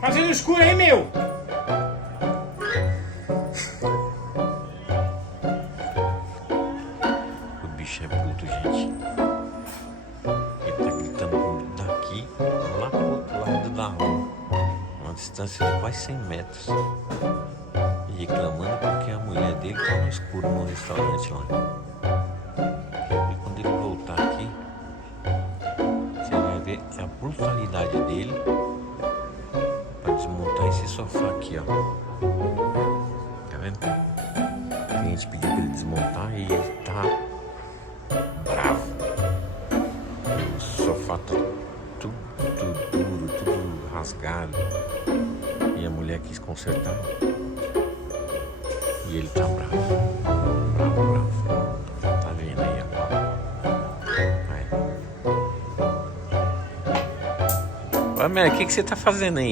Fazendo escuro aí, meu! O bicho é bruto, gente. Ele tá gritando daqui lá pro outro lado da rua, uma distância de quase 100 metros. E reclamando porque a mulher dele tá no escuro no restaurante lá. E quando ele voltar aqui, você vai ver a brutalidade dele pra desmontar esse sofá aqui, ó. Tá vendo? A gente pediu pra ele desmontar e ele tá bravo. O sofá tá tudo duro, tudo rasgado. E a mulher quis consertar. E ele tá bravo. Bravo. Tá vendo aí agora? Vai. Ô, Mary, o que você tá fazendo aí?